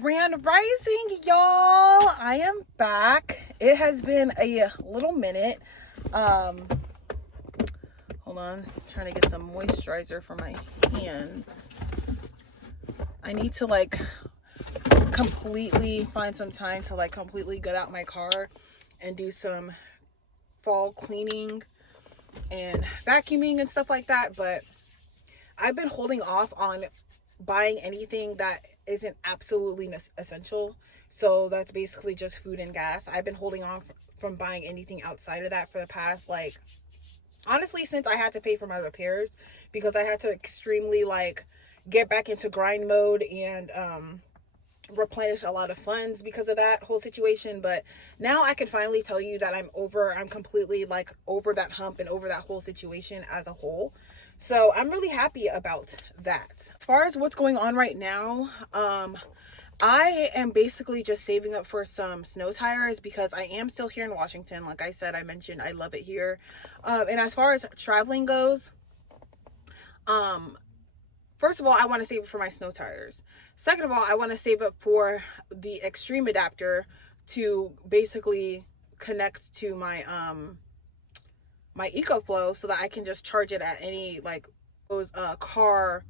Grand Rising, y'all. I am back. It has been a little minute. Um, Hold on. I'm trying to get some moisturizer for my hands. I need to completely find some time to completely get out my car and do some fall cleaning and vacuuming and stuff like that. But I've been holding off on buying anything that isn't absolutely essential. So that's basically just food and gas. I've been holding off from buying anything outside of that for the past, honestly, since I had to pay for my repairs, because I had to extremely get back into grind mode and replenish a lot of funds because of that whole situation. But now I can finally tell you that I'm completely over that hump and over that whole situation as a whole. So I'm really happy about that. As far as what's going on right now, I am basically just saving up for some snow tires because I am still here in Washington. Like I said, I mentioned I love it here. And as far as traveling goes, first of all, I want to save it for my snow tires. Second of all, I want to save up for the extreme adapter to basically connect to my EcoFlow so that I can just charge it at any those car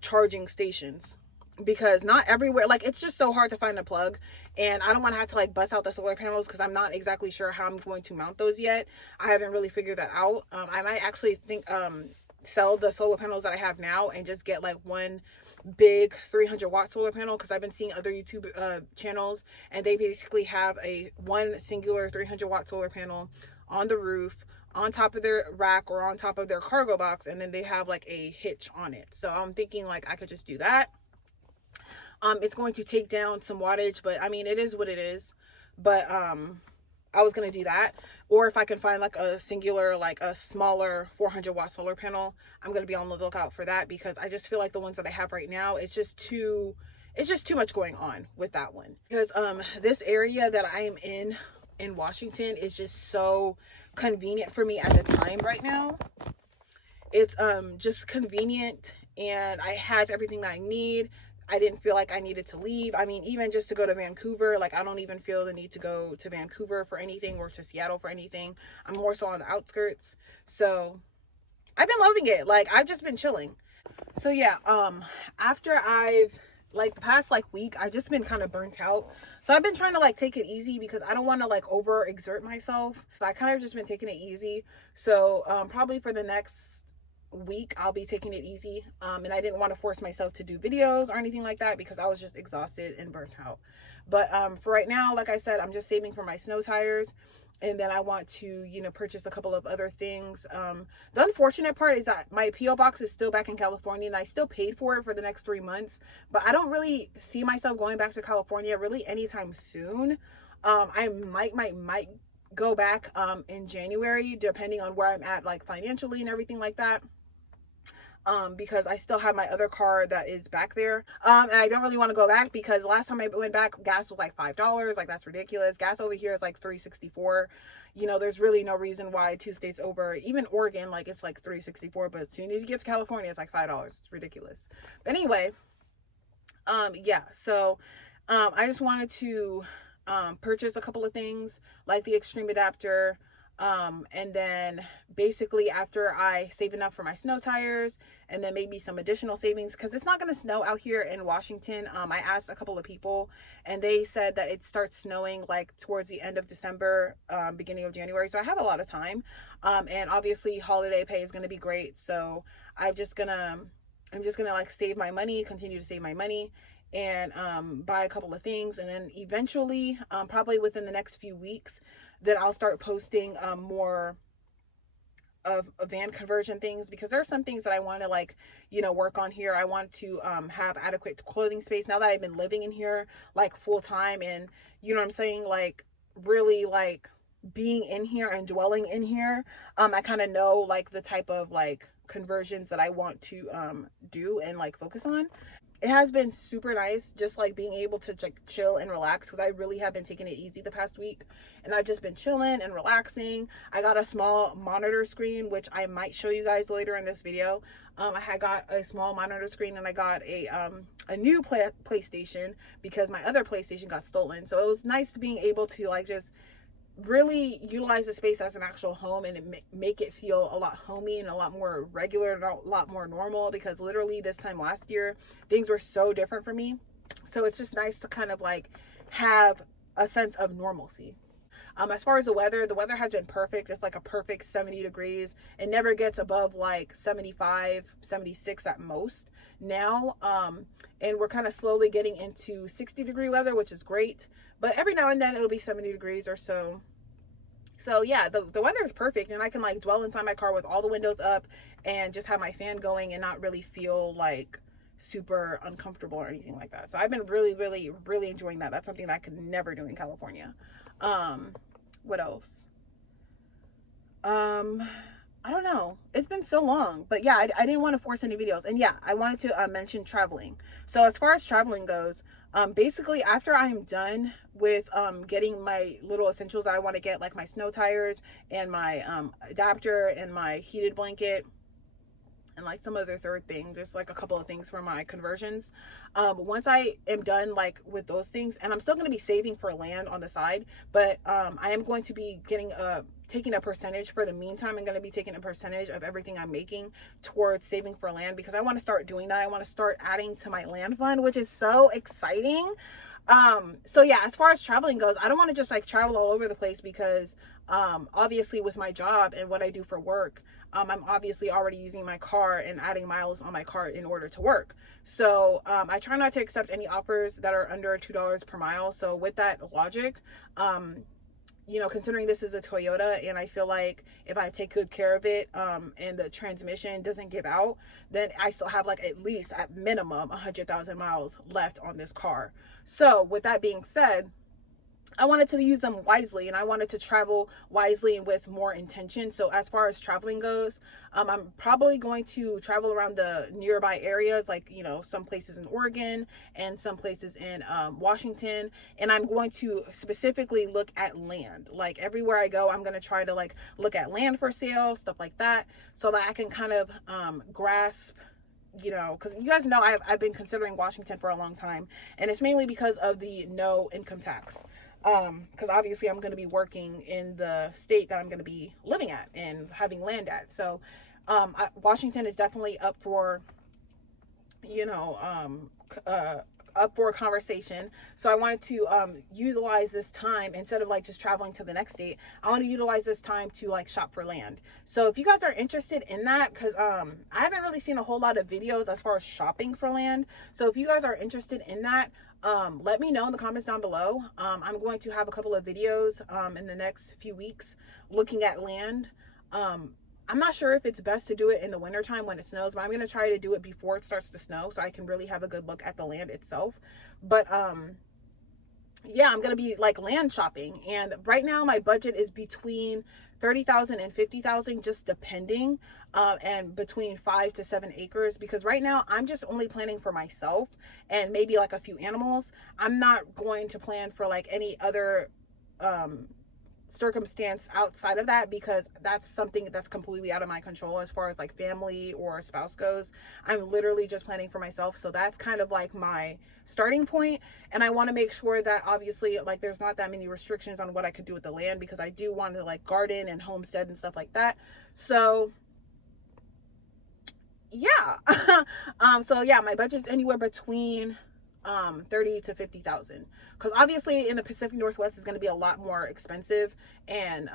charging stations, because not everywhere, it's just so hard to find a plug, and I don't want to have to bust out the solar panels because I'm not exactly sure how I'm going to mount those yet. I haven't really figured that out. I might actually think sell the solar panels that I have now and just get one big 300-watt solar panel, because I've been seeing other YouTube channels, and they basically have one singular 300-watt solar panel on the roof, on top of their rack or on top of their cargo box, and then they have a hitch on it. So I'm thinking I could just do that. It's going to take down some wattage, but I mean, it is what it is. But I was going to do that. Or if I can find a singular, a smaller 400-watt solar panel, I'm going to be on the lookout for that, because I just feel like the ones that I have right now, it's just too much going on with that one. Because this area that I am in Washington is just so convenient for me at the time right now. It's just convenient, and I had everything that I need. I didn't feel like I needed to leave. I mean, even just to go to Vancouver, I don't even feel the need to go to Vancouver for anything, or to Seattle for anything. I'm more so on the outskirts. So I've been loving it. I've just been chilling. So yeah, after I've the past week, I've just been kind of burnt out. So I've been trying to take it easy, because I don't want to over exert myself. So I kind of just been taking it easy. So probably for the next week I'll be taking it easy, and I didn't want to force myself to do videos or anything like that, because I was just exhausted and burnt out. But for right now, like I said, I'm just saving for my snow tires, and then I want to purchase a couple of other things. The unfortunate part is that my PO box is still back in California, and I still paid for it for the next 3 months, but I don't really see myself going back to California really anytime soon. I might go back in January, depending on where I'm at financially and everything like that. Because I still have my other car that is back there. And I don't really want to go back, because the last time I went back, gas was $5. That's ridiculous. Gas over here is $3.64. There's really no reason why 2 states over, even Oregon, it's $3.64, but as soon as you get to California, it's $5. It's ridiculous. But anyway, yeah, so I just wanted to purchase a couple of things, like the extreme adapter. And then basically after I save enough for my snow tires, and then maybe some additional savings, because it's not going to snow out here in Washington. I asked a couple of people, and they said that it starts snowing towards the end of December, beginning of January. So I have a lot of time. And obviously holiday pay is going to be great. So I'm just gonna save my money, continue to save my money, and buy a couple of things. And then eventually, probably within the next few weeks, then I'll start posting more of van conversion things, because there are some things that I want to work on here. I want to have adequate clothing space now that I've been living in here full time, and what I'm saying, really being in here and dwelling in here. I kind of know the type of conversions that I want to do and focus on. it has been super nice just like being able to like chill and relax, because I really have been taking it easy the past week, and I've just been chilling and relaxing. I got a small monitor screen, which I might show you guys later in this video. I had got a small monitor screen, and I got a new PlayStation because my other PlayStation got stolen. So it was nice being able to like just really utilize the space as an actual home, and make it feel a lot homey and a lot more regular and a lot more normal, because literally this time last year things were so different for me. So it's just nice to kind of like have a sense of normalcy. As far as the weather has been perfect. It's like a perfect 70 degrees. It never gets above like 75, 76 at most now. And we're kind of slowly getting into 60-degree weather, which is great. But every now and then it'll be 70 degrees or so. So yeah, the weather is perfect, and I can like dwell inside my car with all the windows up and just have my fan going and not really feel like super uncomfortable or anything like that. So I've been really, really, really enjoying that. That's something that I could never do in California. What else? I don't know. It's been so long, but yeah, I didn't want to force any videos. And yeah, I wanted to mention traveling. So as far as traveling goes, basically after I'm done with getting my little essentials that I want to get, like my snow tires and my adapter and my heated blanket, and like some other third thing, just like a couple of things for my conversions. Once I am done like with those things, and I'm still going to be saving for land on the side, but I am going to be taking a percentage for the meantime. I'm going to be taking a percentage of everything I'm making towards saving for land, because I want to start doing that. I want to start adding to my land fund, which is so exciting. So yeah, as far as traveling goes, I don't want to just like travel all over the place, because obviously with my job and what I do for work, I'm obviously already using my car and adding miles on my car in order to work. So I try not to accept any offers that are under $2 per mile. So with that logic, you know, considering this is a Toyota, and I feel like if I take good care of it, and the transmission doesn't give out, then I still have like at least at minimum 100,000 miles left on this car. So with that being said, I wanted to use them wisely, and I wanted to travel wisely and with more intention. So as far as traveling goes, I'm probably going to travel around the nearby areas, like, you know, some places in Oregon and some places in Washington. And I'm going to specifically look at land. Like everywhere I go, I'm going to try to like look at land for sale, stuff like that, so that I can kind of grasp, you know, because you guys know I've been considering Washington for a long time, and it's mainly because of the no income tax. Because obviously I'm going to be working in the state that I'm going to be living at and having land at. So Washington is definitely up for, you know, up for a conversation. So I wanted to utilize this time, instead of like just traveling to the next state, I want to utilize this time to like shop for land. So if you guys are interested in that, because I haven't really seen a whole lot of videos as far as shopping for land. So if you guys are interested in that, let me know in the comments down below. I'm going to have a couple of videos in the next few weeks looking at land. I'm not sure if it's best to do it in the wintertime when it snows, but I'm going to try to do it before it starts to snow, so I can really have a good look at the land itself. But yeah, I'm going to be like land shopping, and right now my budget is between 30,000 and 50,000, just depending, and between 5 to 7 acres, because right now I'm just only planning for myself and maybe like a few animals. I'm not going to plan for like any other circumstance outside of that, because that's something that's completely out of my control as far as like family or spouse goes. I'm literally just planning for myself. So that's kind of like my starting point, and I want to make sure that obviously like there's not that many restrictions on what I could do with the land, because I do want to like garden and homestead and stuff like that. So yeah. So yeah, my budget's anywhere between 30 to 50,000, because obviously in the Pacific Northwest is going to be a lot more expensive, and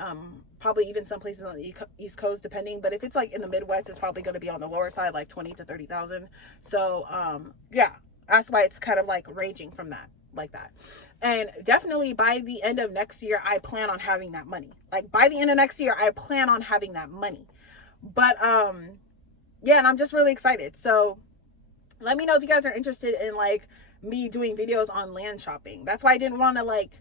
probably even some places on the East Coast depending, but if it's like in the Midwest, it's probably going to be on the lower side, like 20 to 30,000. So yeah, that's why it's kind of like ranging from that, like that. And definitely by the end of next year, I plan on having that money. Like by the end of next year, I plan on having that money. But yeah, and I'm just really excited. So let me know if you guys are interested in like me doing videos on land shopping. That's why I didn't want to like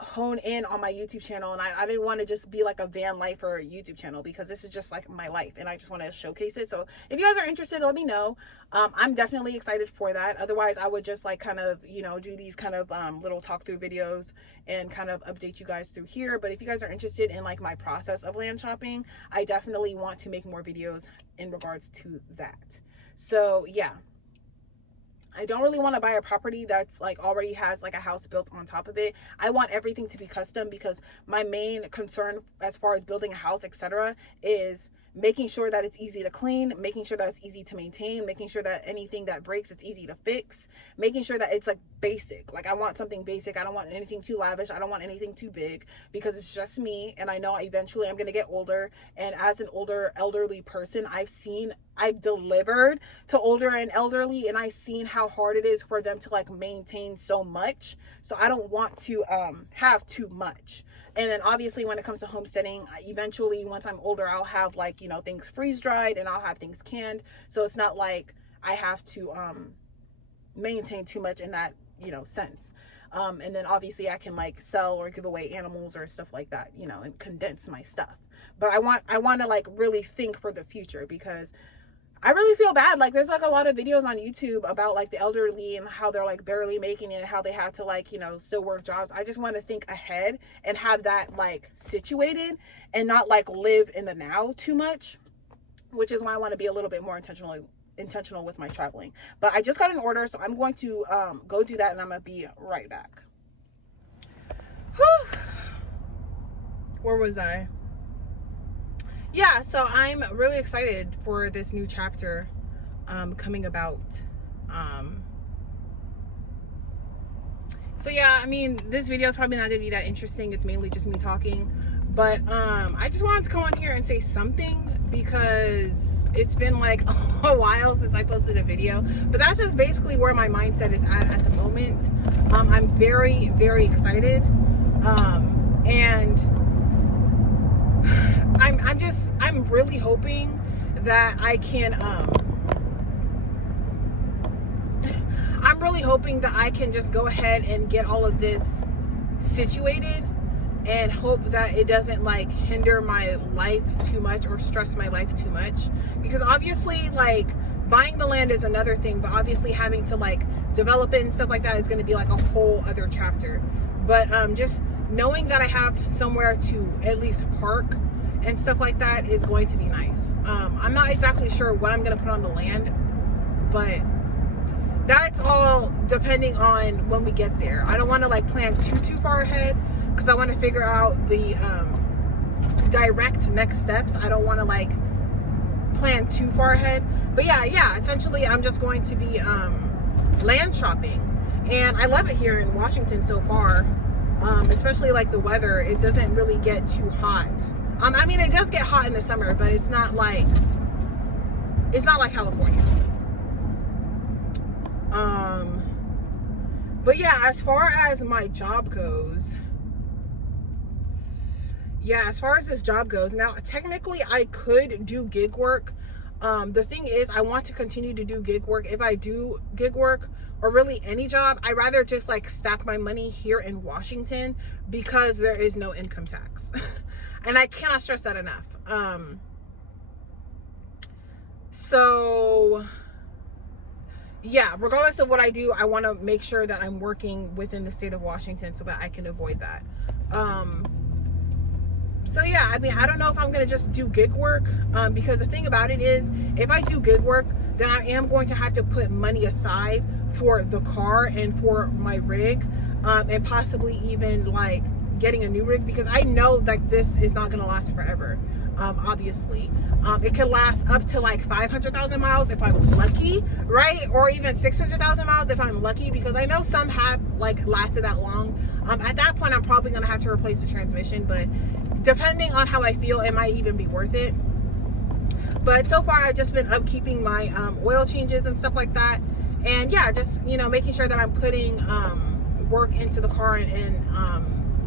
hone in on my YouTube channel, and I didn't want to just be like a van lifer YouTube channel, because this is just like my life and I just want to showcase it. So if you guys are interested, let me know. I'm definitely excited for that. Otherwise, I would just like kind of, you know, do these kind of little talk through videos and kind of update you guys through here. But if you guys are interested in like my process of land shopping, I definitely want to make more videos in regards to that. So yeah, I don't really want to buy a property that's like already has like a house built on top of it. I want everything to be custom, because my main concern as far as building a house, etc., is making sure that it's easy to clean, making sure that it's easy to maintain, making sure that anything that breaks, it's easy to fix, making sure that it's like basic. Like I want something basic. I don't want anything too lavish. I don't want anything too big, because it's just me, and I know eventually I'm going to get older, and as an older elderly person, I've delivered to older and elderly, and I've seen how hard it is for them to like maintain so much. So I don't want to have too much. And then obviously when it comes to homesteading, eventually once I'm older, I'll have like, you know, things freeze dried, and I'll have things canned. So it's not like I have to maintain too much in that, you know, sense. And then obviously I can like sell or give away animals or stuff like that, you know, and condense my stuff. But I want to like really think for the future, because I really feel bad. Like there's like a lot of videos on YouTube about like the elderly and how they're like barely making it, how they have to like, you know, still work jobs. I just want to think ahead and have that like situated, and not like live in the now too much, which is why I want to be a little bit more intentional with my traveling. But I just got an order, so I'm going to go do that, and I'm gonna be right back. Whew. Where was I? Yeah, so I'm really excited for this new chapter coming about. So yeah, I mean, this video is probably not gonna be that interesting. It's mainly just me talking, but I just wanted to come on here and say something, because it's been like a while since I posted a video. But that's just basically where my mindset is at the moment. I'm very, very excited, and I'm really hoping that I can I'm really hoping that I can just go ahead and get all of this situated, and hope that it doesn't like hinder my life too much or stress my life too much. Because obviously like buying the land is another thing, but obviously having to like develop it and stuff like that is going to be like a whole other chapter. But just knowing that I have somewhere to at least park and stuff like that is going to be nice. I'm not exactly sure what I'm going to put on the land, but that's all depending on when we get there. I don't want to like plan too far ahead, because I want to figure out the direct next steps. I don't want to like plan too far ahead. But yeah, essentially I'm just going to be land shopping, and I love it here in Washington so far. Especially like the weather, it doesn't really get too hot. I mean, it does get hot in the summer, but it's not like California. But yeah, as far as my job goes, now technically I could do gig work. The thing is, I want to continue to do gig work. If I do gig work, or really any job, I rather just like stack my money here in Washington, because there is no income tax. And I cannot stress that enough. So yeah, regardless of what I do, I want to make sure that I'm working within the state of Washington so that I can avoid that. So yeah, I mean, I don't know if I'm going to just do gig work, because the thing about it is, if I do gig work, then I am going to have to put money aside for the car and for my rig, and possibly even like getting a new rig, because I know that this is not going to last forever. Obviously, it could last up to like 500,000 miles if I'm lucky, right? Or even 600,000 miles if I'm lucky, because I know some have like lasted that long. At that point, I'm probably going to have to replace the transmission, but depending on how I feel, it might even be worth it. But so far, I've just been upkeeping my oil changes and stuff like that. And yeah, just, you know, making sure that I'm putting work into the car and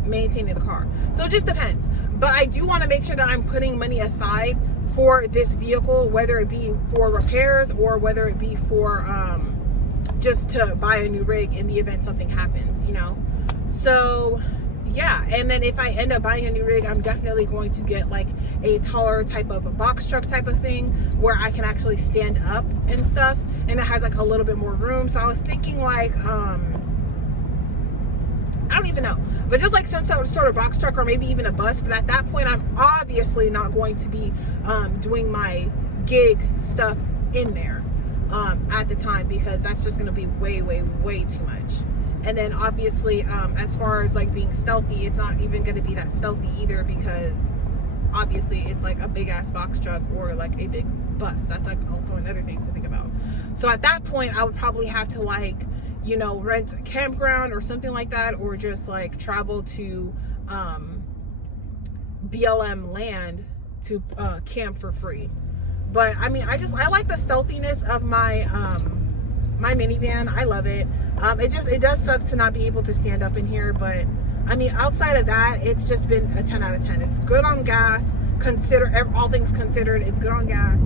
maintaining the car. So it just depends. But I do want to make sure that I'm putting money aside for this vehicle, whether it be for repairs or whether it be for just to buy a new rig in the event something happens, you know. So yeah, and then if I end up buying a new rig, I'm definitely going to get like a taller type of a box truck type of thing where I can actually stand up and stuff, and it has like a little bit more room. So I was thinking like I don't even know, but just like some sort of box truck, or maybe even a bus. But at that point, I'm obviously not going to be doing my gig stuff in there at the time, because that's just going to be way too much. And then obviously as far as like being stealthy, it's not even going to be that stealthy either, because obviously it's like a big ass box truck or like a big bus. That's like also another thing to think about. So at that point, I would probably have to like, you know, rent a campground or something like that, or just like travel to BLM land to camp for free. But I mean, I like the stealthiness of my my minivan. I love it. It does suck to not be able to stand up in here, but I mean, outside of that, it's just been a 10 out of 10. It's good on gas. All things considered, it's good on gas.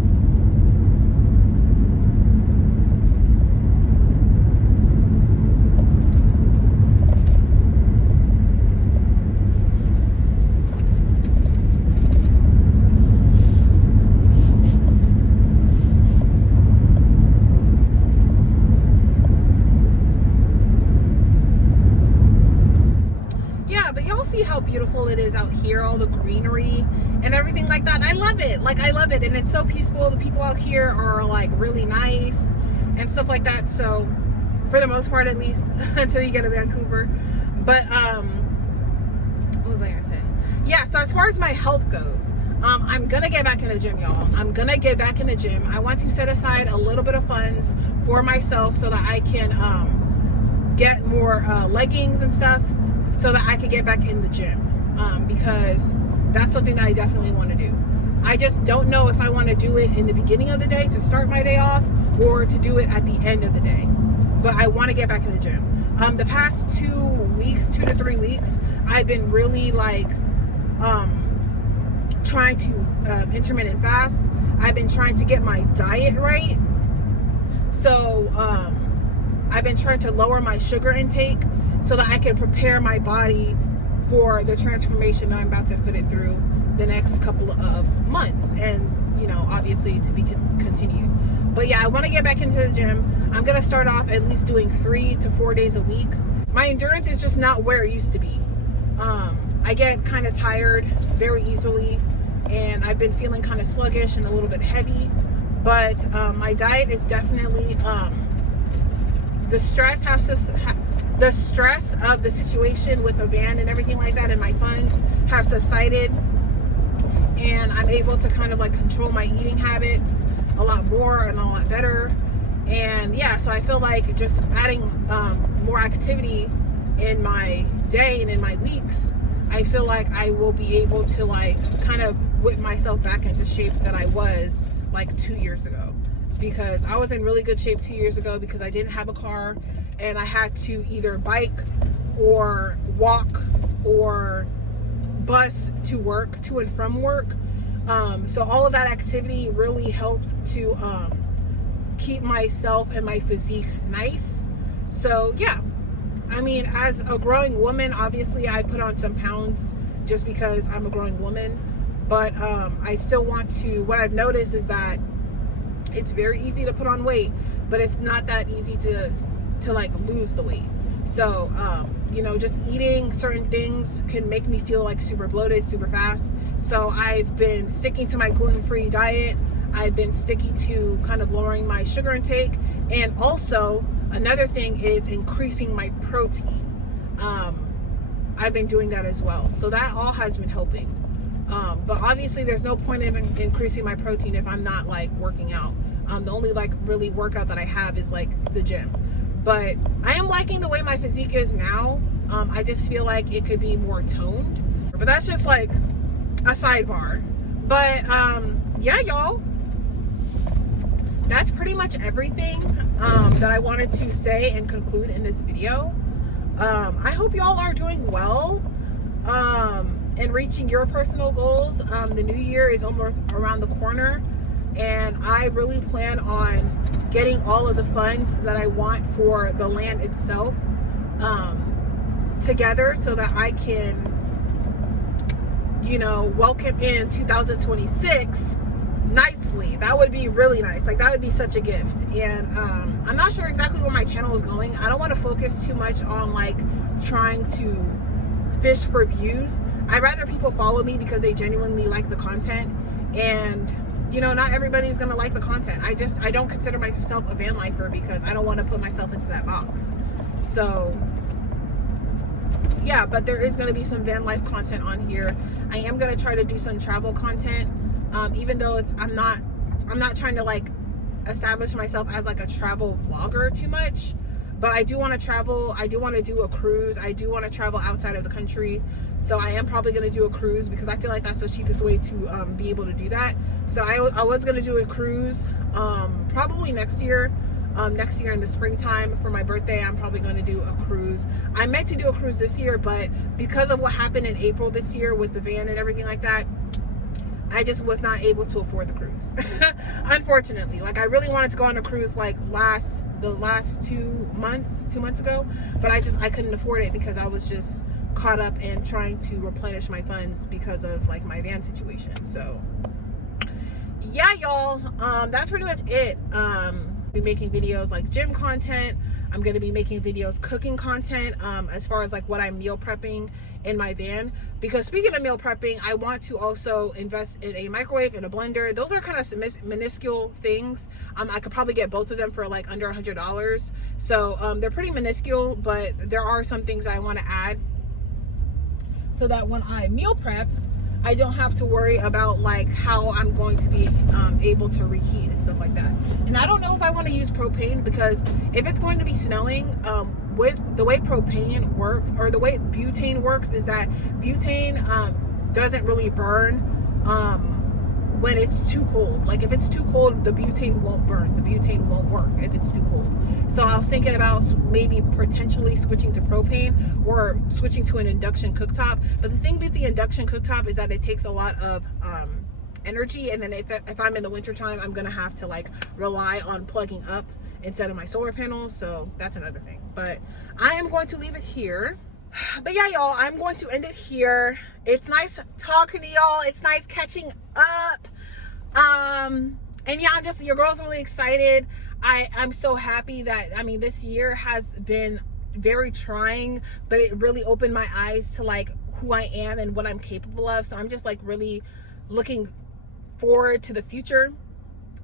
How beautiful it is out here, all the greenery and everything like that. I love it. Like, I love it, and it's so peaceful. The people out here are like really nice and stuff like that. So for the most part, at least until you get to Vancouver. But what was I gonna say? Yeah, so as far as my health goes, I'm gonna get back in the gym, y'all. I'm gonna get back in the gym. I want to set aside a little bit of funds for myself so that I can get more leggings and stuff, so that I could get back in the gym, because that's something that I definitely want to do. I just don't know if I want to do it in the beginning of the day to start my day off, or to do it at the end of the day. But I want to get back in the gym. The past 2 to 3 weeks, I've been really like trying to intermittent fast. I've been trying to get my diet right. So I've been trying to lower my sugar intake, so that I can prepare my body for the transformation that I'm about to put it through the next couple of months, and you know, obviously to be continued. But yeah, I want to get back into the gym. I'm gonna start off at least doing 3 to 4 days a week. My endurance is just not where it used to be. I get kind of tired very easily, and I've been feeling kind of sluggish and a little bit heavy. But my diet is definitely the stress of the situation with a van and everything like that, and my funds have subsided, and I'm able to kind of like control my eating habits a lot more and a lot better. And yeah, so I feel like just adding more activity in my day and in my weeks, I feel like I will be able to like kind of whip myself back into shape that I was like 2 years ago, because I was in really good shape 2 years ago because I didn't have a car, and I had to either bike or walk or bus to work, to and from work. So all of that activity really helped to keep myself and my physique nice. So yeah, I mean, as a growing woman, obviously I put on some pounds just because I'm a growing woman. But I still want to, what I've noticed is that it's very easy to put on weight, but it's not that easy to like lose the weight. So you know, just eating certain things can make me feel like super bloated super fast. So I've been sticking to my gluten-free diet. I've been sticking to kind of lowering my sugar intake, and also another thing is increasing my protein. I've been doing that as well, so that all has been helping. But obviously there's no point in increasing my protein if I'm not like working out. The only like really workout that I have is like the gym. But I am liking the way my physique is now. I just feel like it could be more toned. But that's just like a sidebar. But yeah, y'all, that's pretty much everything that I wanted to say and conclude in this video. I hope y'all are doing well and reaching your personal goals. The new year is almost around the corner, and I really plan on getting all of the funds that I want for the land itself. together so that I can, you know, welcome in 2026 nicely. That would be really nice. Like, that would be such a gift. And I'm not sure exactly where my channel is going. I don't want to focus too much on like trying to fish for views. I'd rather people follow me because they genuinely like the content. And you know, not everybody's gonna like the content. I don't consider myself a van lifer because I don't want to put myself into that box. So yeah, but there is going to be some van life content on here. I am going to try to do some travel content, even though I'm not trying to like establish myself as like a travel vlogger too much, but I do want to travel. I do want to do a cruise. I do want to travel outside of the country, so I am probably going to do a cruise because I feel like that's the cheapest way to be able to do that. So I was going to do a cruise probably next year. Next year in the springtime for my birthday, I'm probably going to do a cruise. I meant to do a cruise this year, but because of what happened in April this year with the van and everything like that, I just was not able to afford the cruise. Unfortunately, like I really wanted to go on a cruise like the last 2 months ago, but I couldn't afford it because I was just caught up in trying to replenish my funds because of like my van situation. So yeah, y'all, that's pretty much it. Be making videos like gym content. I'm going to be making videos cooking content as far as like what I'm meal prepping in my van, because speaking of meal prepping, I want to also invest in a microwave and a blender. Those are kind of minuscule things. I could probably get both of them for like under $100, so they're pretty minuscule, but there are some things I want to add so that when I meal prep, I don't have to worry about like how I'm going to be able to reheat and stuff like that. And I don't know if I want to use propane, because if it's going to be snowing, with the way propane works, or the way butane works, is that butane doesn't really burn when it's too cold. Like if it's too cold, the butane won't burn. The butane won't work if it's too cold. So I was thinking about maybe potentially switching to propane or switching to an induction cooktop. But the thing with the induction cooktop is that it takes a lot of energy, and then if I'm in the wintertime, I'm gonna have to like rely on plugging up instead of my solar panels. So that's another thing. But I am going to leave it here. But yeah, y'all, I'm going to end it here. It's nice talking to y'all. It's nice catching up. And yeah, your girl's really excited. I'm so happy that, I mean, this year has been very trying, but it really opened my eyes to like who I am and what I'm capable of. So I'm just like really looking forward to the future.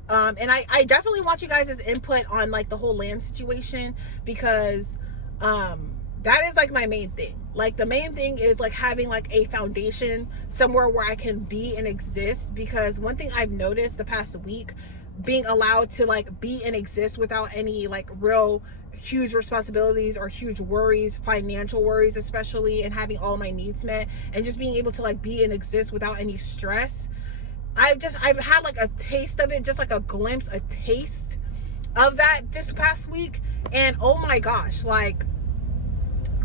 And I definitely want you guys' input on like the whole land situation, because that is like my main thing. Like the main thing is like having like a foundation somewhere where I can be and exist. Because one thing I've noticed the past week, being allowed to like be and exist without any like real huge responsibilities or huge worries, financial worries especially, and having all my needs met, and just being able to like be and exist without any stress. I've had like a taste of it, just like a glimpse, a taste of that this past week. And oh my gosh, like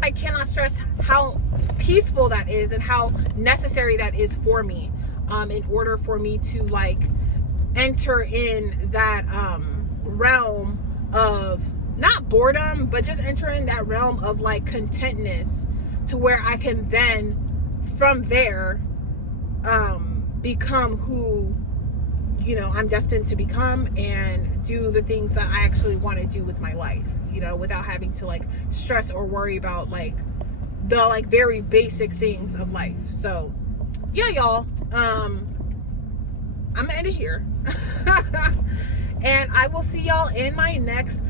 I cannot stress how peaceful that is and how necessary that is for me, in order for me to like enter in that realm of not boredom, but just enter in that realm of like contentness, to where I can then from there become who, you know, I'm destined to become, and do the things that I actually want to do with my life, you know, without having to like stress or worry about like the like very basic things of life. So yeah, y'all, I'm gonna end it here. And I will see y'all in my next